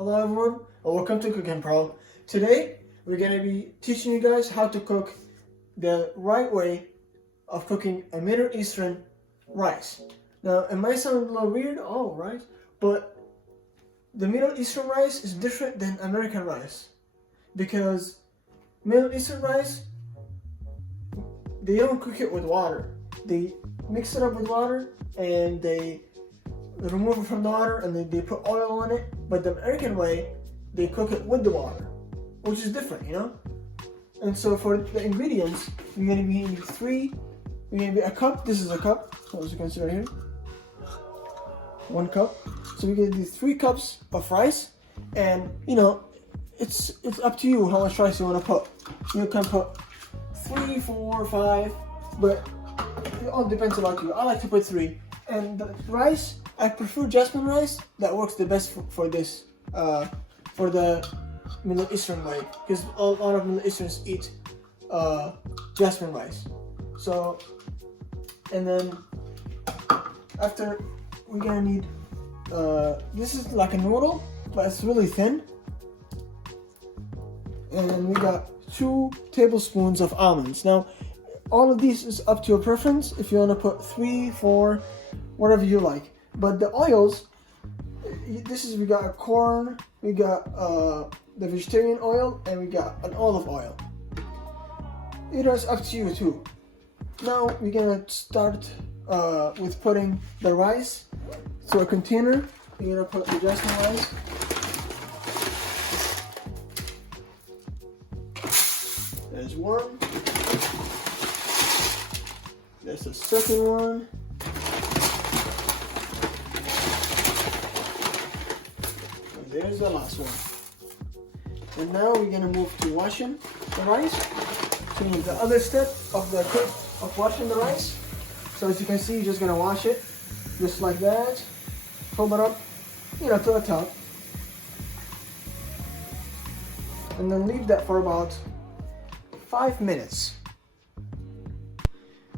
Hello everyone, and welcome to Cooking Pro. Today we're going to be teaching you guys how to cook the right way of cooking a Middle Eastern rice. Now it might sound a little weird, rice, but the Middle Eastern rice is different than American rice because Middle Eastern rice, they don't cook it with water. They mix it up with water and they remove it from the water and then they put oil on it. But the American way, they cook it with the water, which is different, And so for the ingredients, you're gonna be needing a cup. This is a cup, as you can see right here. 1 cup. So we're gonna do 3 cups of rice, and it's up to you how much rice you wanna put. You can put 3, 4, 5, but it all depends about you. I like to put 3. And the rice, I prefer jasmine rice. That works the best for this, for the Middle Eastern way, because a lot of Middle Easterns eat jasmine rice. So, and then after, we're gonna need, this is like a noodle, but it's really thin. And we got 2 tablespoons of almonds. Now, all of these is up to your preference. If you wanna put 3, 4, whatever you like. But the oils, we got corn, we got the vegetarian oil, and we got an olive oil. It is up to you too. Now we're gonna start with putting the rice to a container. We're gonna put the jasmine rice. There's one. There's the second one. There's the last one. And now we're gonna move to washing the rice. So the other step of washing the rice. So as you can see, you're just gonna wash it just like that. Fold it up, to the top. And then leave that for about 5 minutes.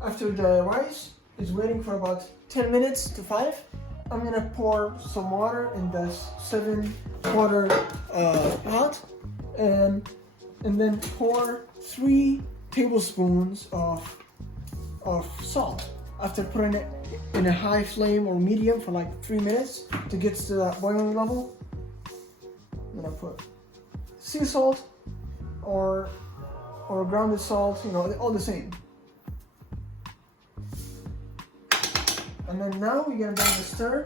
After the rice is waiting for about 10 minutes to 5, I'm gonna pour some water in the 7 quarter pot, and then pour 3 tablespoons of salt. After putting it in a high flame or medium for like 3 minutes to get to that boiling level, I'm gonna put sea salt or grounded salt, all the same. And then now we're gonna bring the stir.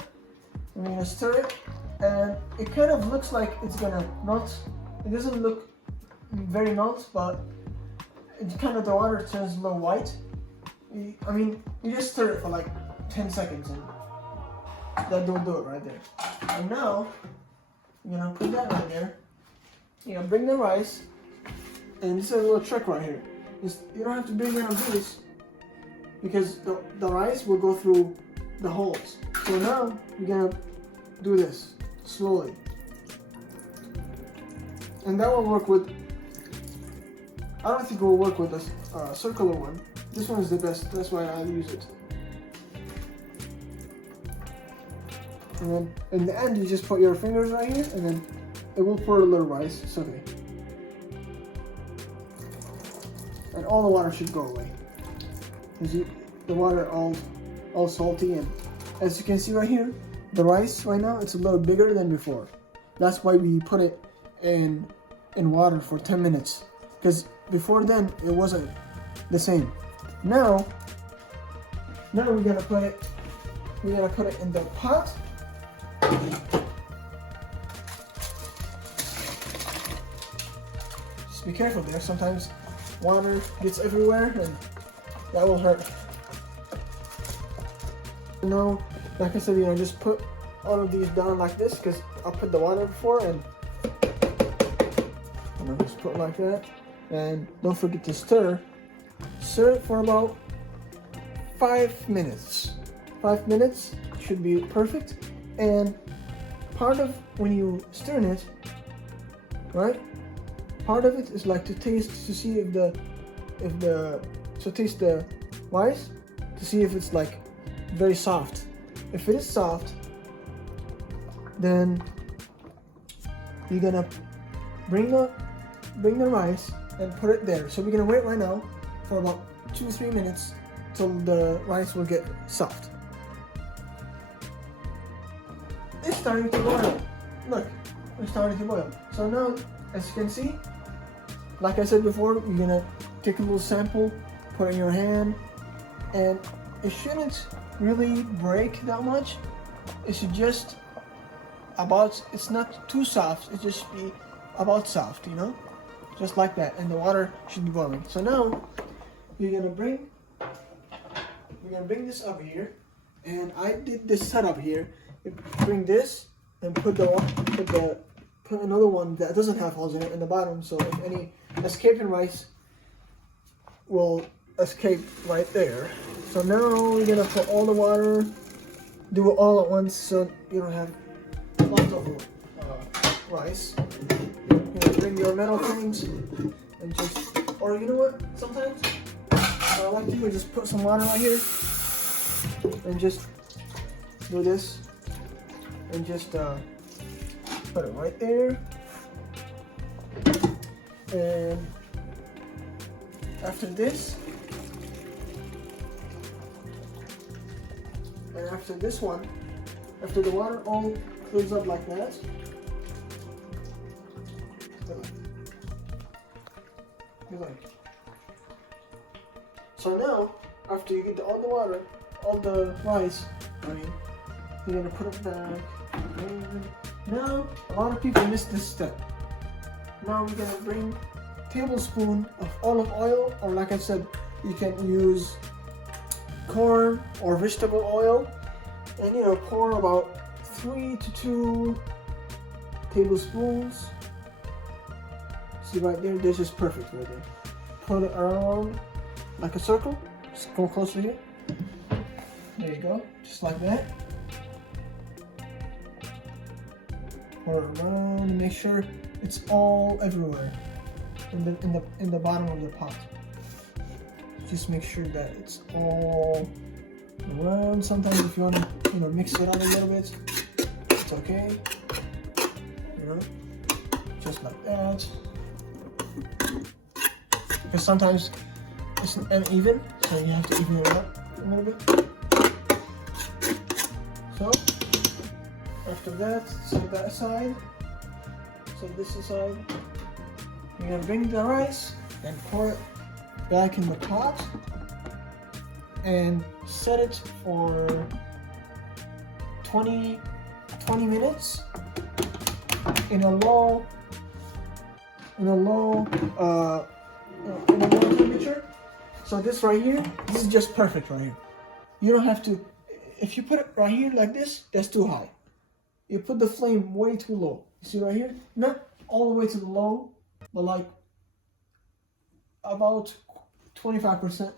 We're gonna stir it, and it kind of looks like it's gonna melt. It doesn't look very melt, but the water turns a little white. You just stir it for like 10 seconds, and that don't do it right there. And now you're gonna put that right there. You're gonna bring the rice, and this is a little trick right here. You don't have to bring it on this because the rice will go through the holes. So now you're gonna do this slowly, and that will work with, I don't think it will work with this circular one. This one is the best, that's why I use it. And then in the end, you just put your fingers right here, and then it will pour a little rice. It's okay. And all the water should go away, because the water all salty. And as you can see right here, the rice right now, it's a little bigger than before. That's why we put it in water for 10 minutes, because before then it wasn't the same. Now we're gonna put it in the pot. Just be careful there, sometimes water gets everywhere and that will hurt. Like I said, just put all of these down like this, because I put the water before, and just put it like that. And don't forget to stir. Stir it for about 5 minutes. 5 minutes should be perfect. And part of when you stir it, right? Part of it is like to taste, to see taste the rice, to see if it's like very soft. If it is soft, then you're gonna bring the rice and put it there. So we're gonna wait right now for about 2-3 minutes till the rice will get soft. It's starting to boil. Look, it's starting to boil. So now, as you can see, like I said before, you're gonna take a little sample, put it in your hand, and it shouldn't really break that much. It should just it's not too soft, it just be about soft, you know? Just like that, and the water should be boiling. So now, we're gonna bring this up here, and I did this setup here. You bring this and put another one that doesn't have holes in it in the bottom, so if any escaping rice will escape right there. So now we're gonna put all the water, do it all at once so you don't have leftover rice. You know, bring your metal things and just, or you know what, sometimes what I like to do is just put some water right here and just do this and just put it right there. And after this, and after this one, after the water all fills up like that, so now, after you get all the water, all the rice, you're gonna put it back. And now, a lot of people miss this step. Now we're gonna bring a tablespoon of olive oil, or like I said, you can use corn or vegetable oil, and pour about 3 to 2 tablespoons. See right there, this is perfect right there. Put it around like a circle. Just go closer here. There you go, just like that. Pour it around and make sure it's all everywhere in the bottom of the pot. Just make sure that it's all around. Sometimes if you want to mix it up a little bit, it's okay. Just like that. Because sometimes it's uneven, so you have to even it up a little bit. So after that, set that aside. Set this aside. You're gonna bring the rice and pour it back in the pot and set it for 20 minutes in a low temperature. So this right here, this is just perfect right here. You don't have to, if you put it right here like this, that's too high. You put the flame way too low. You see right here? Not all the way to the low, but like about 25%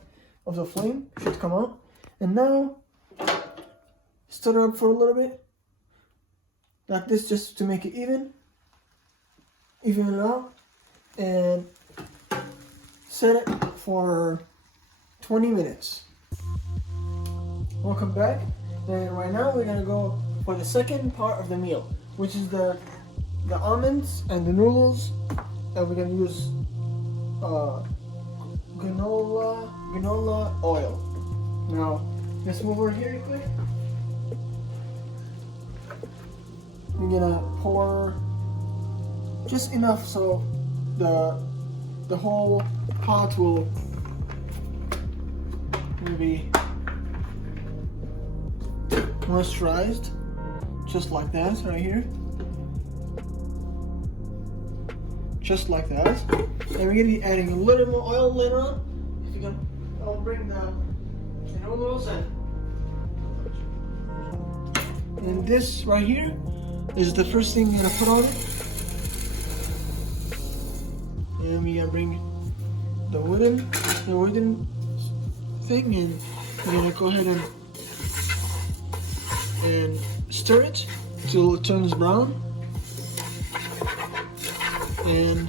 of the flame should come out. And now, stir it up for a little bit, like this, just to make it even it out, and set it for 20 minutes. Welcome back. And right now we're gonna go for the second part of the meal, which is the almonds and the noodles, and we're gonna use granola oil. Now, let's move over here real quick. We're gonna pour just enough so the whole pot will be moisturized, just like that right here. Just like that. And we're gonna be adding a little more oil later on. I'll bring the noodles in. And this right here is the first thing we're gonna put on it. And we're gonna bring the wooden thing, and we're gonna go ahead and stir it till it turns brown. And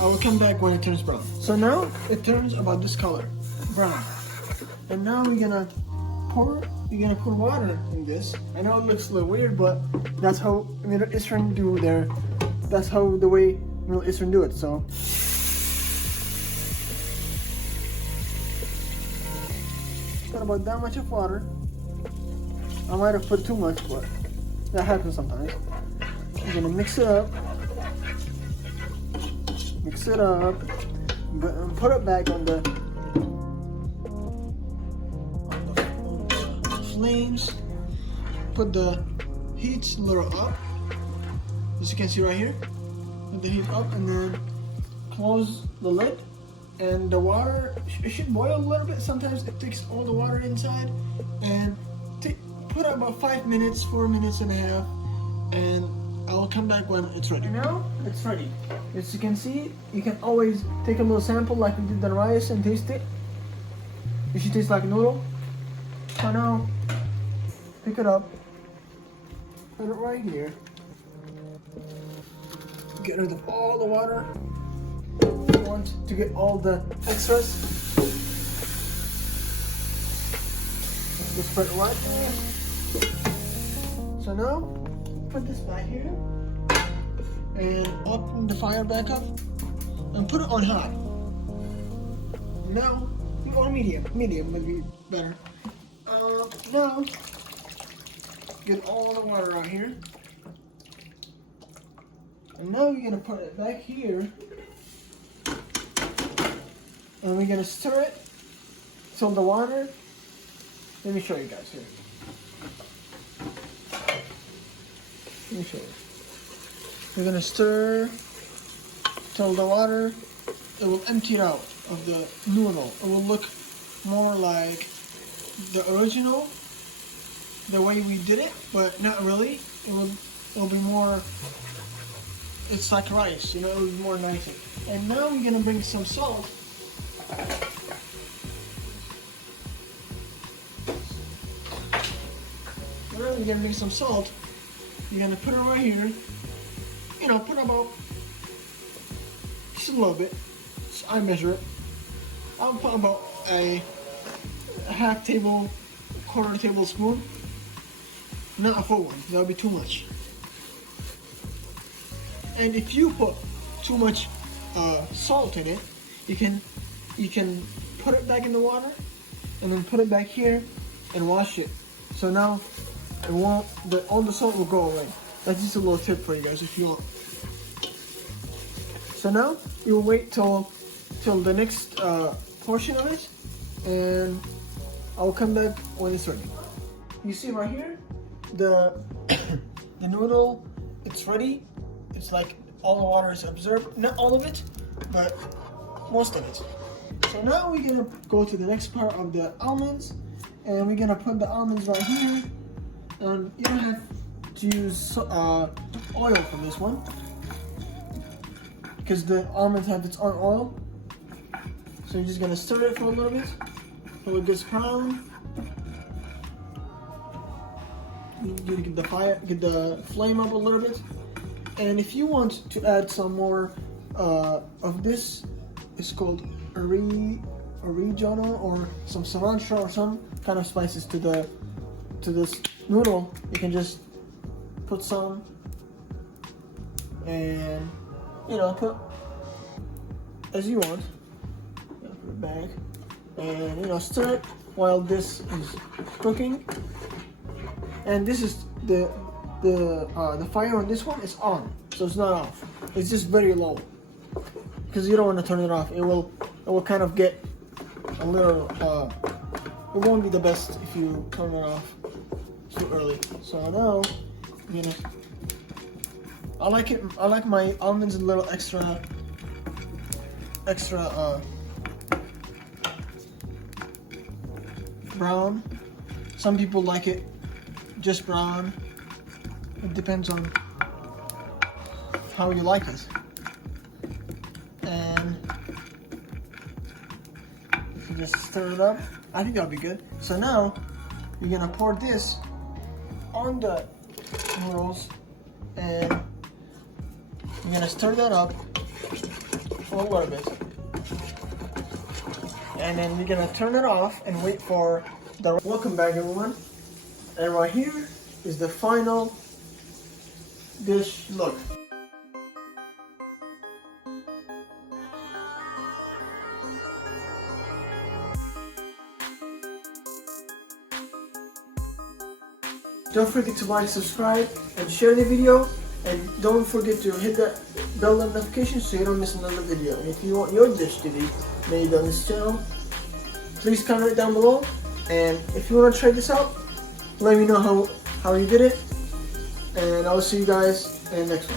I will come back when it turns brown. So now it turns about this color, brown. And now we're gonna put water in this. I know it looks a little weird, but that's how Middle Eastern do their that's how the way Middle Eastern do it. So got about that much of water. I might have put too much, but that happens sometimes. I'm gonna mix it up. Mix it up. Put it back on the flames. Put the heat a little up, as you can see right here. Put the heat up and then close the lid. And the water, it should boil a little bit. Sometimes it takes all the water inside. And put it about 5 minutes, 4 minutes and a half, and I'll come back when it's ready. Now it's ready. As you can see, you can always take a little sample like we did the rice and taste it. It should taste like noodle. So now, pick it up, put it right here. Get rid of all the water. You want to get all the extras. Just put it right there. So now, put this back here and open the fire back up and put it on hot. Now, or medium would be better. Now, get all the water out here. And now you're gonna put it back here. And we're gonna stir it till the water. Let me show you guys here. Let me show you. We're gonna stir till the water, it will empty out of the noodle. It will look more like the original, the way we did it, but not really. It'll be more, it's like rice, you know, it'll be more nicer. And now we're gonna bring some salt. Now we're gonna bring some salt. You're gonna put it right here. You know, put about just a little bit. So I measure it. I'll put about a half quarter tablespoon. Not a full one. That would be too much. And if you put too much salt in it, you can put it back in the water and then put it back here and wash it. So now it won't. All the salt will go away. That's just a little tip for you guys if you want. So now you'll wait till the next portion of it, and I'll come back when it's ready. You see right here, the noodle, it's ready. It's like all the water is absorbed. Not all of it, but most of it. So now we're gonna go to the next part of the almonds, and we're gonna put the almonds right here. And you don't have to use oil for this one, because the almonds have its own oil. So you're just gonna stir it for a little bit till it gets brown. You get the flame up a little bit. And if you want to add some more of this, it's called oregano or some cilantro or some kind of spices to this noodle, you can just put some and put as you want. Put it back and stir it while this is cooking. And this is the fire on this one is on, so it's not off. It's just very low because you don't want to turn it off. It will kind of get a little. It won't be the best if you turn it off too early. So now, I like it. I like my almonds a little extra brown. Some people like it just brown. It depends on how you like it. And if you just stir it up, I think that'll be good. So now you're gonna pour this on the noodles and you're gonna stir that up for a little bit. And then you're gonna turn it off and wait for the... Welcome back, everyone. And right here is the final dish look. Don't forget to like, subscribe, and share the video. And don't forget to hit that bell notification so you don't miss another video. And if you want your dish to be made on this channel, please comment down below. And if you want to try this out, let me know how you did it. And I'll see you guys in the next one.